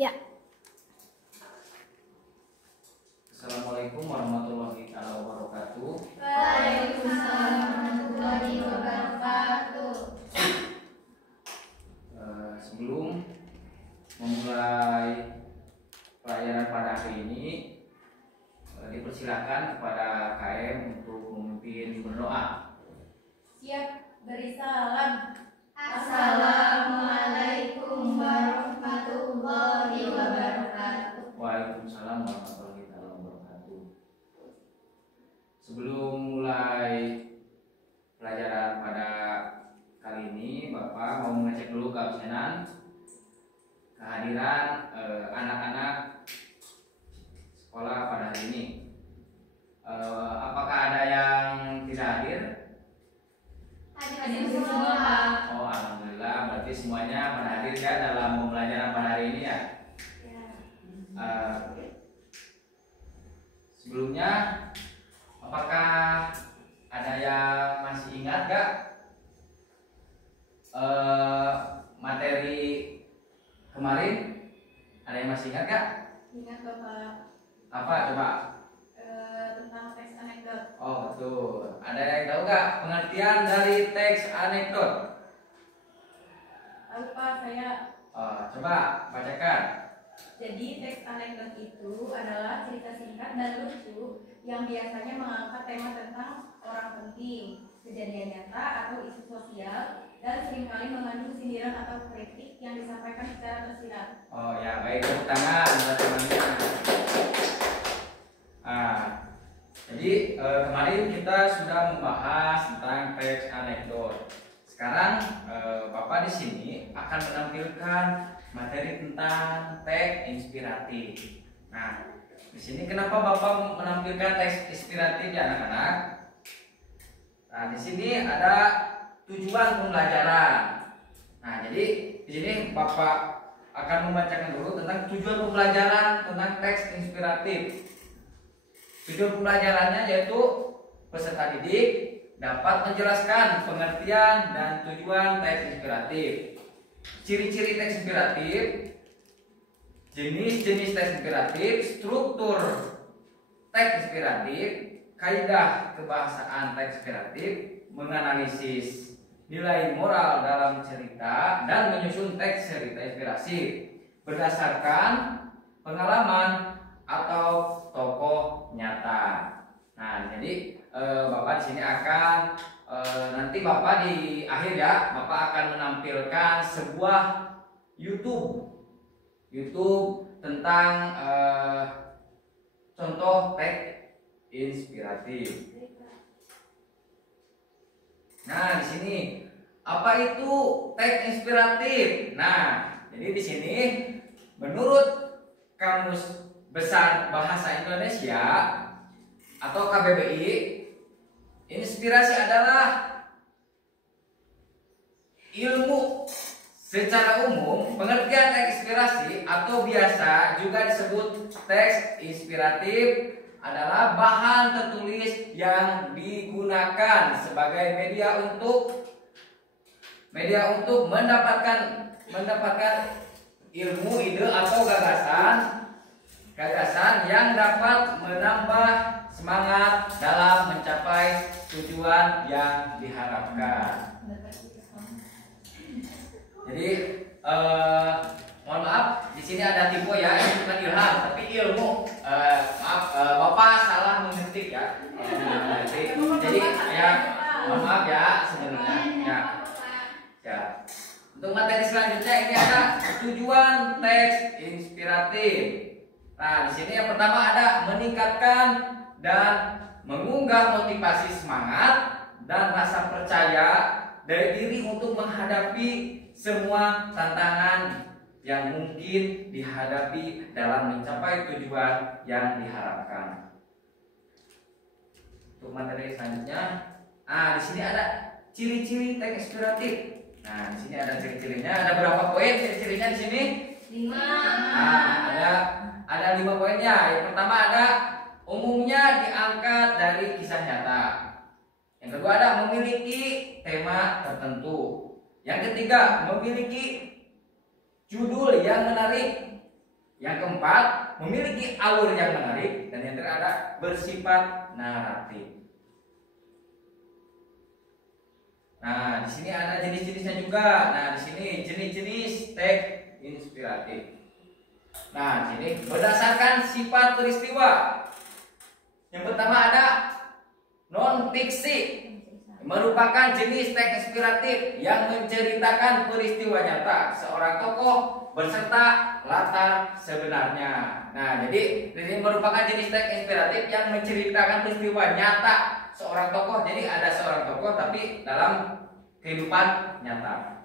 Ya. Assalamualaikum warahmatullahi wabarakatuh. Waalaikumsalam warahmatullahi wabarakatuh. Sebelum memulai pelajaran pada hari ini, dipersilakan kepada KM untuk memimpin berdoa. Siap, beri salam. Assalamualaikum warahmatullahi wabarakatuh. Waalaikumsalam warahmatullahi wabarakatuh. Sebelum mulai pelajaran pada kali ini, Bapak mau mengecek dulu keabsenan kehadiran anak-anak sekolah pada hari ini. Apakah ada yang tidak hadir? Hadir semua, Pak. Oh, alhamdulillah, berarti semuanya pada hadir ya dalam pembelajaran pada hari ini ya. Sebelumnya, apakah ada yang masih ingat gak materi kemarin? Ada yang masih ingat gak? Ingat, Bapak. Apa coba? Tentang teks anekdot. Oh betul. Ada yang tahu gak pengertian dari teks anekdot? Tahu, Pak, saya. Coba bacakan. Jadi teks anekdot itu adalah cerita singkat dan lucu yang biasanya mengangkat tema tentang orang penting, kejadian nyata atau isu sosial, dan seringkali mengandung sindiran atau kritik yang disampaikan secara tersirat. Oh ya, baik, tepuk tangan buat temannya. Jadi kemarin kita sudah membahas tentang teks anekdot. Sekarang Bapak di sini akan menampilkan materi tentang teks inspiratif. Nah, di sini kenapa Bapak menampilkan teks inspiratif ya anak-anak? Nah, di sini ada tujuan pembelajaran. Nah, jadi di sini Bapak akan membacakan dulu tentang tujuan pembelajaran tentang teks inspiratif. Tujuan pembelajarannya yaitu peserta didik dapat menjelaskan pengertian dan tujuan teks inspiratif, ciri-ciri teks inspiratif, jenis-jenis teks inspiratif, struktur teks inspiratif, kaidah kebahasaan teks inspiratif, menganalisis nilai moral dalam cerita, dan menyusun teks cerita inspirasi berdasarkan pengalaman atau tokoh nyata. Nah, jadi Bapak di sini akan nanti Bapak di akhir ya, Bapak akan menampilkan sebuah YouTube tentang contoh teks inspiratif. Nah, di sini apa itu teks inspiratif? Nah, jadi di sini menurut Kamus Besar Bahasa Indonesia atau KBBI, inspirasi adalah ilmu secara umum. Pengertian teks inspirasi atau biasa juga disebut teks inspiratif adalah bahan tertulis yang digunakan sebagai media untuk mendapatkan ilmu, ide atau gagasan yang dapat menambah semangat dalam mencapai tujuan yang diharapkan. Jadi mohon maaf, di sini ada tipe ya, ini bukan ilham tapi ilmu. Bapak salah mengetik ya. Jadi ya mohon maaf ya sebenarnya. Ya. Untuk materi selanjutnya ini ada tujuan teks inspiratif. Nah, di sini yang pertama ada meningkatkan dan mengunggah motivasi semangat dan rasa percaya dari diri untuk menghadapi semua tantangan yang mungkin dihadapi dalam mencapai tujuan yang diharapkan. Untuk materi selanjutnya, di sini ada ciri-ciri teks inspiratif. Nah, di sini ada ciri-cirinya. Ada berapa poin ciri-cirinya di sini? 5. Ada 5 poinnya. Yang pertama ada umumnya diangkat dari kisah nyata. Yang kedua ada memiliki tema tertentu. Yang ketiga memiliki judul yang menarik. Yang keempat, memiliki alur yang menarik, dan yang terakhir ada bersifat naratif. Nah, di sini ada jenis-jenisnya juga. Nah, di sini jenis-jenis teks inspiratif. Nah, di sini berdasarkan sifat peristiwa. Yang pertama ada non fiksi, merupakan jenis teks inspiratif yang menceritakan peristiwa nyata seorang tokoh beserta latar sebenarnya. Nah, jadi ini merupakan jenis teks inspiratif yang menceritakan peristiwa nyata seorang tokoh. Jadi ada seorang tokoh tapi dalam kehidupan nyata.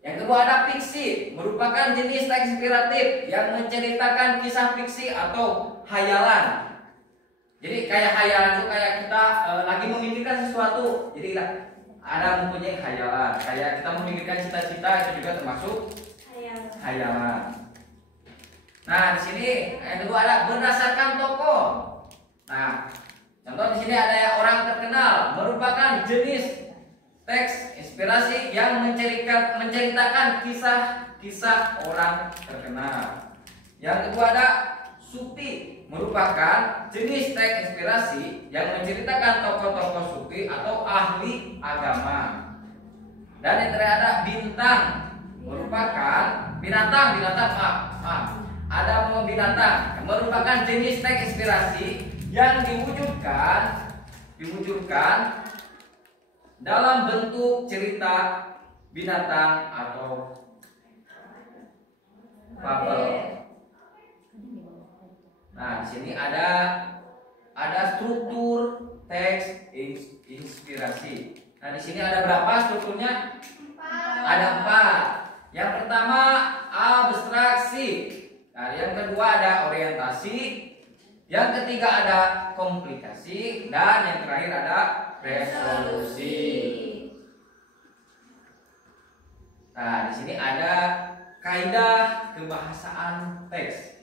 Yang kedua ada fiksi, merupakan jenis teks inspiratif yang menceritakan kisah fiksi atau hayalan. Jadi kayak hayalan itu kayak kita lagi memikirkan sesuatu. Jadi ada mempunyai hayalan. Kayak kita memikirkan cita-cita, itu juga termasuk hayalan. Nah, di sini yang kedua ada berdasarkan tokoh. Nah, contoh di sini ada orang terkenal, merupakan jenis teks inspirasi yang menceritakan kisah-kisah orang terkenal. Yang kedua ada sufi, merupakan jenis teks inspirasi yang menceritakan tokoh-tokoh sufi atau ahli agama. Dan yang terakhir ada bintang, merupakan binatang, ada binatang, merupakan jenis teks inspirasi yang diwujudkan dalam bentuk cerita binatang atau fabel. Nah, di sini ada struktur teks inspirasi. Nah, di sini ada berapa strukturnya? 4. Ada 4. Yang pertama abstraksi. Nah, yang kedua ada orientasi. Yang ketiga ada komplikasi, dan yang terakhir ada resolusi. Nah, di sini ada kaidah kebahasaan teks.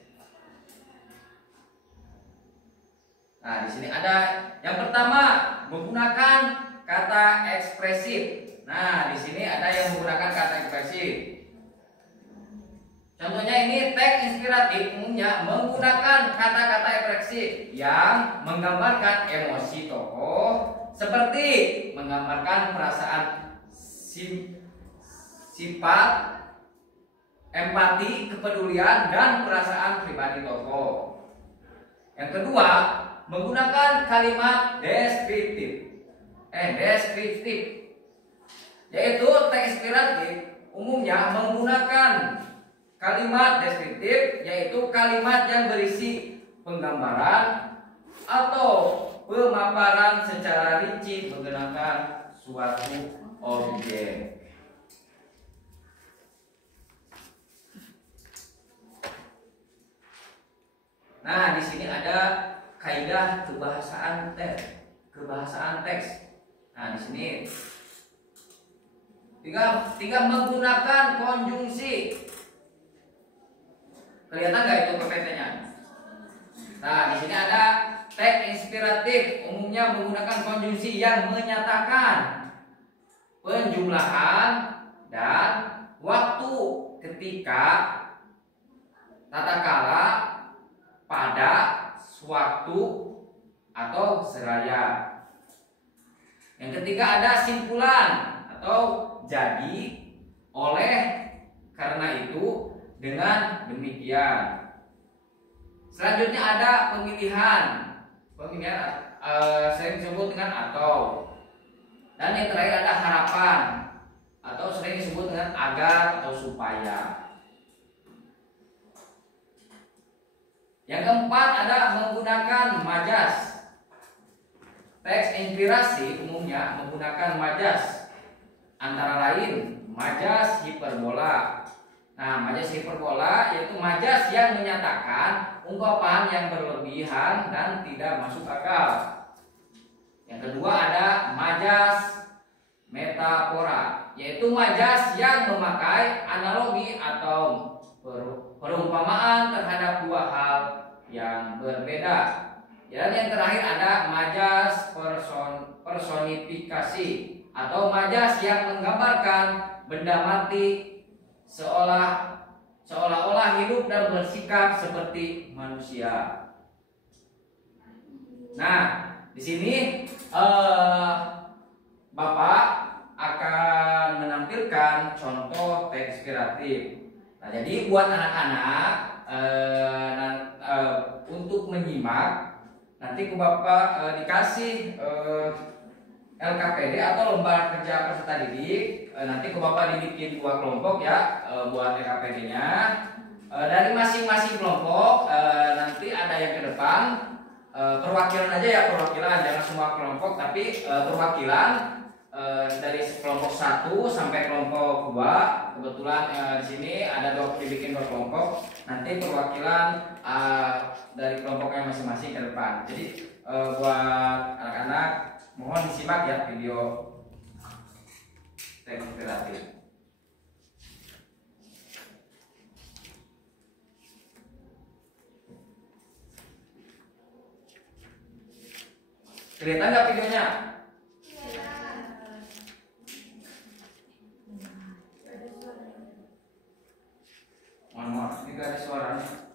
Nah, di sini ada yang pertama menggunakan kata ekspresif. Nah, di sini ada yang menggunakan kata ekspresif. Contohnya ini teks inspiratif umumnya menggunakan kata-kata ekspresif yang menggambarkan emosi tokoh, seperti menggambarkan perasaan sifat, empati, kepedulian, dan perasaan pribadi tokoh. Yang kedua, menggunakan kalimat deskriptif, yaitu teks inspiratif umumnya menggunakan kalimat deskriptif, yaitu kalimat yang berisi penggambaran atau pemaparan secara rinci menggunakan suatu objek. Nah, di sini ada kaidah kebahasaan teks. Nah, di sini tiga menggunakan konjungsi. Kelihatan nggak itu PPT-nya? Nah, di sini ada teks inspiratif umumnya menggunakan konjungsi yang menyatakan penjumlahan dan waktu ketika, tata kala, pada, sewaktu, atau seraya. Yang ketiga ada simpulan atau jadi, oleh, karena itu, dengan demikian. Selanjutnya ada pemilihan sering disebut dengan atau. Dan yang terakhir ada harapan atau sering disebut dengan agar atau supaya. Yang keempat ada menggunakan majas. Teks inspirasi umumnya menggunakan majas, antara lain majas hiperbola. Nah, majas hiperbola yaitu majas yang menyatakan ungkapan yang berlebihan dan tidak masuk akal. Yang kedua ada majas metafora, yaitu majas yang memakai analogi atau perumpamaan terhadap dua hal yang berbeda. Dan yang terakhir ada majas personifikasi atau majas yang menggambarkan benda mati seolah-olah hidup hidup dan bersikap seperti manusia. Nah, di sini Bapak akan menampilkan contoh teks inspiratif. Nah, jadi buat anak-anak untuk menyimak, nanti ke Bapak dikasih LKPD atau lembar kerja peserta didik. Nanti ke Bapak dibikin 2 kelompok ya buat LKPD-nya. Dari masing-masing kelompok nanti ada yang ke depan. Perwakilan aja ya, perwakilan, jangan semua kelompok, tapi perwakilan dari kelompok 1 sampai kelompok 2. Kebetulan di sini ada dibikin 2 kelompok. Nanti perwakilan dari kelompoknya masing-masing ke depan. Jadi buat anak-anak mohon disimak ya video teks inspiratif. Kelihatan nggak videonya? Mohon maaf, ini gak ada suaranya.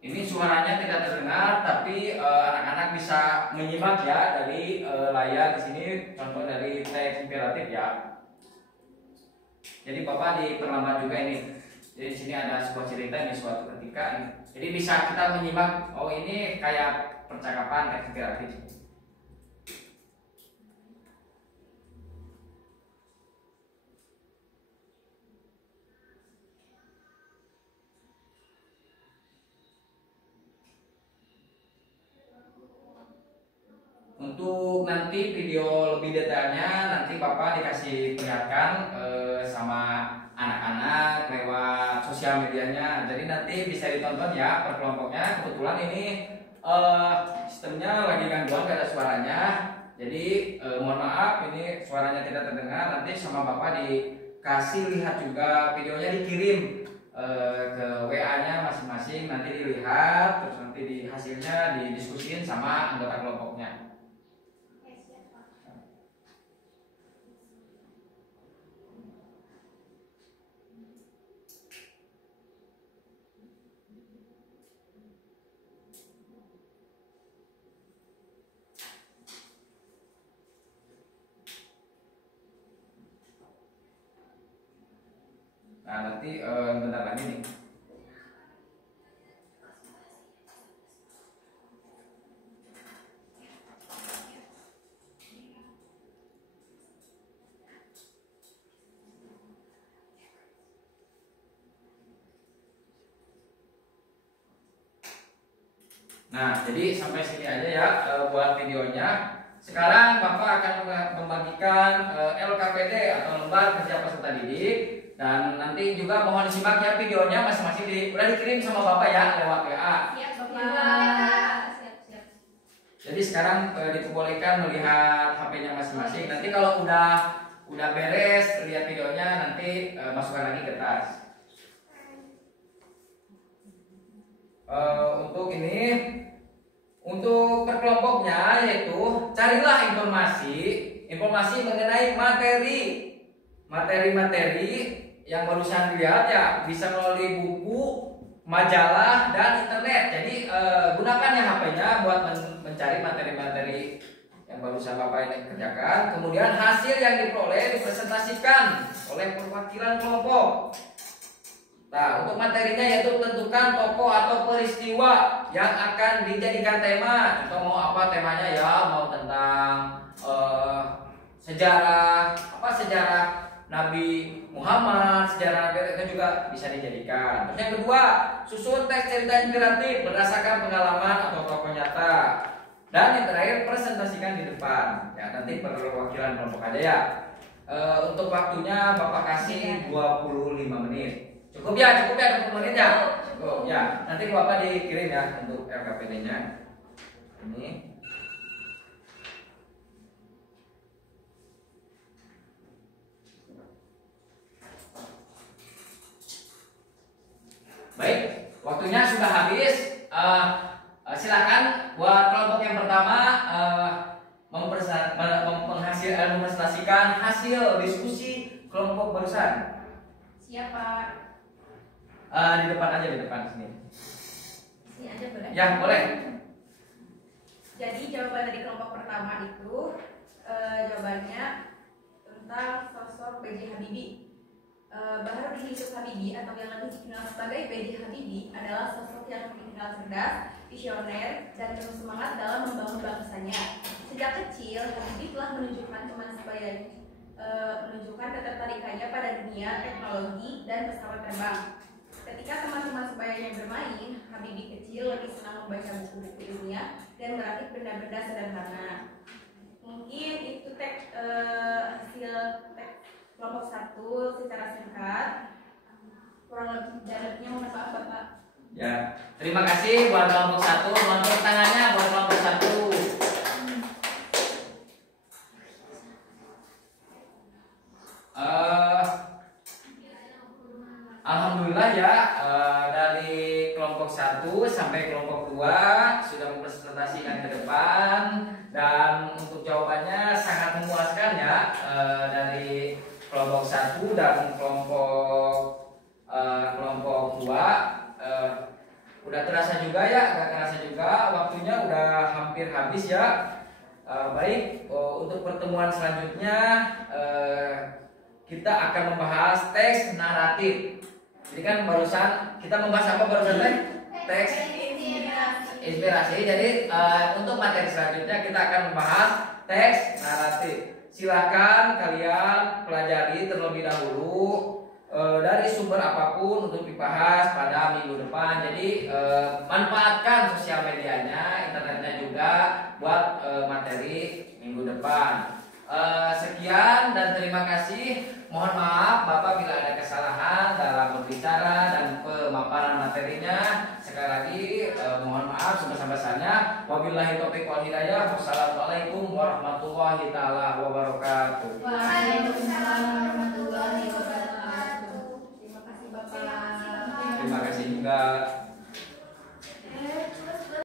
Ini suaranya tidak terdengar, tapi anak-anak bisa menyimak ya dari layar di sini. Contoh dari teks inspiratif ya. Jadi Bapak diperlambat juga ini. Jadi di sini ada sebuah cerita ini suatu ketika ini. Jadi bisa kita menyimak. Oh ini kayak percakapan teks inspiratif. Untuk nanti video lebih detailnya nanti Bapak dikasih perlihatkan sama anak-anak lewat sosial medianya. Jadi nanti bisa ditonton ya per kelompoknya. Kebetulan ini sistemnya lagi gangguan, gak ada suaranya. Jadi mohon maaf ini suaranya tidak terdengar. Nanti sama Bapak dikasih lihat juga videonya, dikirim ke WA-nya masing-masing. Nanti dilihat, terus nanti di hasilnya didiskusin sama anggota kelompoknya. Nah nanti bentar lagi nih. Nah jadi sampai sini aja ya buat videonya. Sekarang Bapak akan membagikan LKPD atau lembar kerja peserta didik. Dan nanti juga mohon disimak ya videonya masing-masing udah dikirim sama Bapak ya lewat WA. Siap Bapak. Siap. Jadi sekarang diperbolehkan melihat HP-nya masing-masing. Nanti kalau udah beres lihat videonya nanti masukkan lagi ke tas. Untuk ini, untuk per kelompoknya yaitu carilah informasi mengenai materi yang barusan dilihat ya, bisa melalui buku, majalah, dan internet. Jadi gunakan ya HP-nya buat mencari materi-materi yang barusan Bapak ini kerjakan. Kemudian hasil yang diperoleh dipresentasikan oleh perwakilan kelompok. Nah, untuk materinya yaitu tentukan tokoh atau peristiwa yang akan dijadikan tema. Contoh mau apa temanya ya, mau tentang sejarah Nabi Muhammad, sejarah itu juga bisa dijadikan. Terus yang kedua, susun teks cerita inspiratif berdasarkan pengalaman atau tokoh nyata. Dan yang terakhir, presentasikan di depan. Ya, nanti perwakilan kelompok aja ya. Untuk waktunya Bapak kasih 25 menit. Cukup ya 20 menit ya. Cukup. Ya, nanti ke Bapak dikirim ya untuk LKPD-nya. Ini. Baik, waktunya sudah habis. Silakan buat kelompok yang pertama mempresentasikan hasil diskusi kelompok barusan. Siapa? Di depan aja, di depan sini. Sini aja boleh? Ya, boleh. Jadi jawaban dari kelompok pertama itu jawabannya tentang sosok B.J. Habibie. Baharudin Yusuf Habibie atau yang lebih dikenal sebagai B.J. Habibie adalah sosok yang dikenal cerdas, visioner, dan penuh semangat dalam membangun bangsanya. Sejak kecil, Habibie telah menunjukkan ketertarikannya pada dunia teknologi dan pesawat terbang. Ketika teman-teman sebayanya bermain, Habibie kecil lebih senang membaca buku-buku ilmiah dan merakit benda-benda sederhana. Mungkin itu hasil teks kelompok 1 secara singkat. Kurang lebih dan lebihnya mohon maaf Bapak. Ya, terima kasih buat kelompok 1. Mohon tepuk tangannya buat kelompok 1. Alhamdulillah ya, dari kelompok 1 sampai kelompok 2 sudah mempresentasikan ke depan, dan untuk jawabannya sangat memuaskan ya, dari kelompok 1 dan kelompok 2. Udah terasa juga ya, gak terasa juga, waktunya udah hampir habis ya. Baik, untuk pertemuan selanjutnya kita akan membahas teks naratif. Jadi kan barusan kita membahas apa barusan teh? Teks inspirasi. Jadi untuk materi selanjutnya kita akan membahas teks naratif. Silakan kalian pelajari terlebih dahulu dari sumber apapun untuk dibahas pada minggu depan. Jadi manfaatkan sosial medianya, internetnya juga buat materi minggu depan. Sekian dan terima kasih. Mohon maaf Bapak bila ada kesalahan dalam berbicara dan pemaparan materinya. Sekali lagi mohon maaf sebesar-besarnya. Wabillahi taufiq wal hidayah. Wassalamualaikum warahmatullahi taala wabarakatuh. Waalaikumsalam warahmatullahi wabarakatuh. Terima kasih Bapak. Terima kasih juga.